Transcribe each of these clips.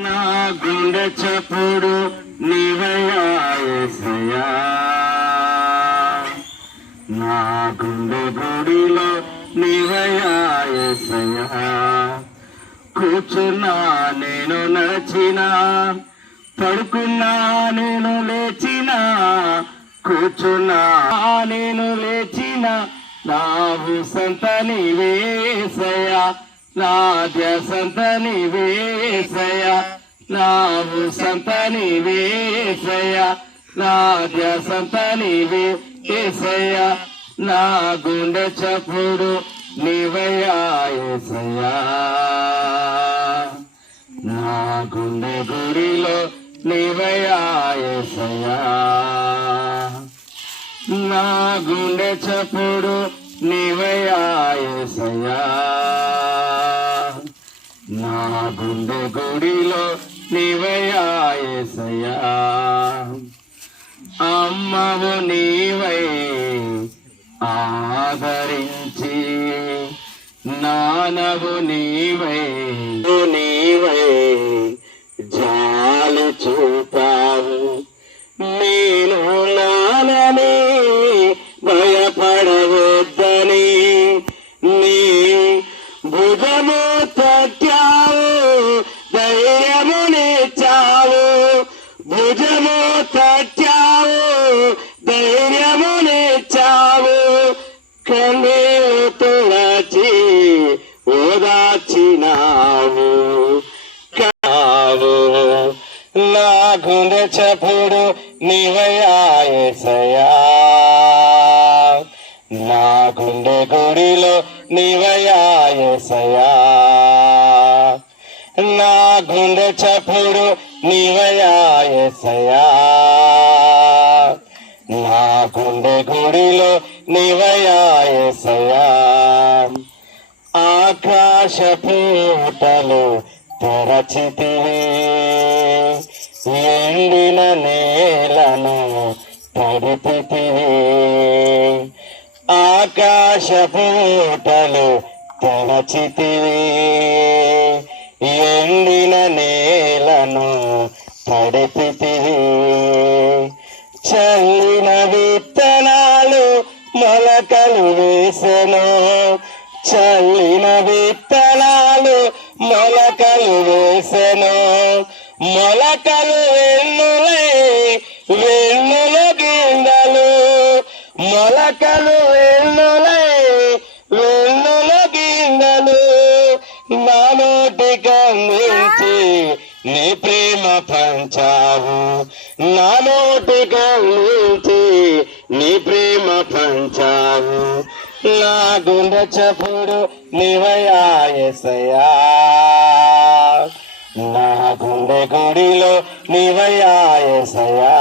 నా గుండె చప్పుడు నీవయ్యా యేసయ్యా, నా గుండె గుడిలో నీవయ్యా యేసయ్యా. కూర్చున్నా నేను నడిచినా, పడుకున్నా నేను లేచినా, కూర్చున్నా నేను లేచినా, నా ఊసంత నీవే యేసయ్యా, నా ధ్యాసంత నీవే యేసయ్యా, నా ఊసంత నీవే యేసయ్యా, నా ధ్యాసంత నీవే యేసయ్యా. నా గుండె చప్పుడు నీవయ్యా యేసయ్యా, నా గుండె గుడిలో నీవయ్యా యేసయ్యా. నా గుండె చప్పుడు నీవయ్యా యేసయ్యా, నా గుండె గుడిలో నీవయ్యా యేసయ్యా. అమ్మవు నీవై ఆదరించి, నానవు నీవై జాలి చూపావు. నేను నానని భయపడవద్దని నీ భుజము తట్టావు, ధైర్యమునిచ్చావు. భుజము తట్టావు, ధైర్యమునిచ్చావు. కన్నీరు తుడచి ఓదార్చినావు. నా గుండె చప్పుడు నీవయ్యా యేసయ్యా, నా గుండె గుడిలో నీవయ్యా యేసయ్యా. నా గుండె చప్పుడు నీవయ్యా యేసయ్యా, నా గుండె గుడిలో నీవయ్యా యేసయ్యా. ఆకాశ పూటలు తెరచితివి, ఎండిన నేలను తడిపితివి. ఆకాశ పూటలు తెరచితివి, ఎండిన నేలను తడిపితివి. చల్లిన విత్తనాలు మొలకలు వేసెను, చల్లిన విత్తనాలు మొలకలు వేసెను. మొలకలు వెన్నులై వెన్నుల గింజలు, మొలకలు వెన్నులై వెన్నుల గింజలు. నా నోటికి అందించి నీ ప్రేమ పంచావు, నా నోటికి అందించి నీ ప్రేమ పంచావు. నా గుండె చప్పుడు నీవయ్యా యేసయ్యా, నా గుండె గుడిలో నీవయ్యా యేసయ్యా.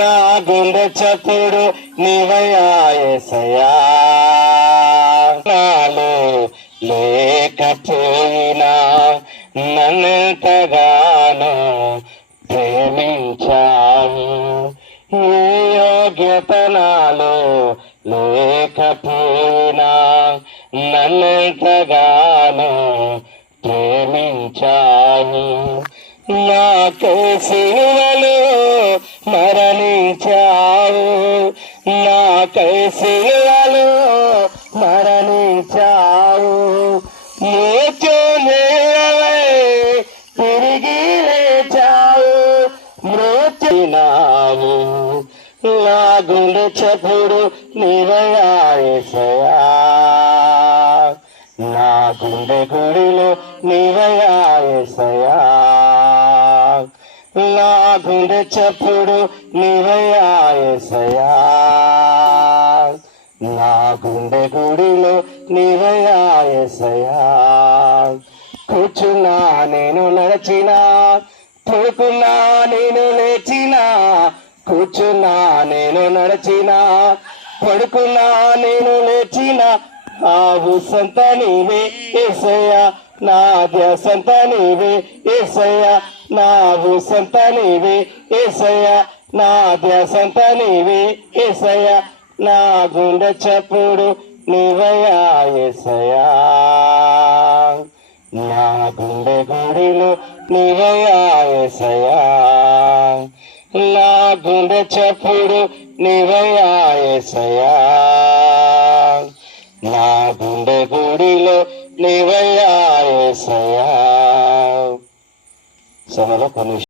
నా గుండె చప్పుడు నీవయ్యా యేసయ్యా. నాలో లేకపోయినా నన్నెంతగానో ప్రేమించావు. ఈ యోగ్యత నాలో లేకపోయినా నన్నెంతగానో ప్రేమించావు. నాకై సిలువలో మరణించావు, నాకై సిలువలో మరణించావు. మృత్యుంజయుడవై తిరిగి లేచావు, మృత్యునావు. నా గుండె చప్పుడు నీవయ్యా యేసయ్యా, నా గుండె గుడిలో నీవయ్యా యేసయ్యా. నా గుండె చప్పుడు నీవయ్యా యేసయ్యా, నా గుండె గుడిలో నీవయ్యా యేసయ్యా. కూర్చున్నా నేను నడిచినా, పడుకున్నా నేను లేచినా, కూర్చున్నా నేను నడిచినా, పడుకున్నా నేను లేచినా, నా ఊసంత నీవే యేసయ్యా, నా ధ్యాసంత నీవే యేసయ్యా, నా ఊసంత నీవే యేసయ్యా, నా ధ్యాసంత నీవే యేసయ్యా. నా గుండె చప్పుడు నీవయ్యా యేసయ్యా, నా గుండె గుడి గుండెలో నీవయ్యా యేసయ్యా, నా గుండె చప్పుడు నీవయ్యా యేసయ్యా, నా గుండె గుడిలో నీవయ్యా యేసయ్యా. సమలో కొన్ని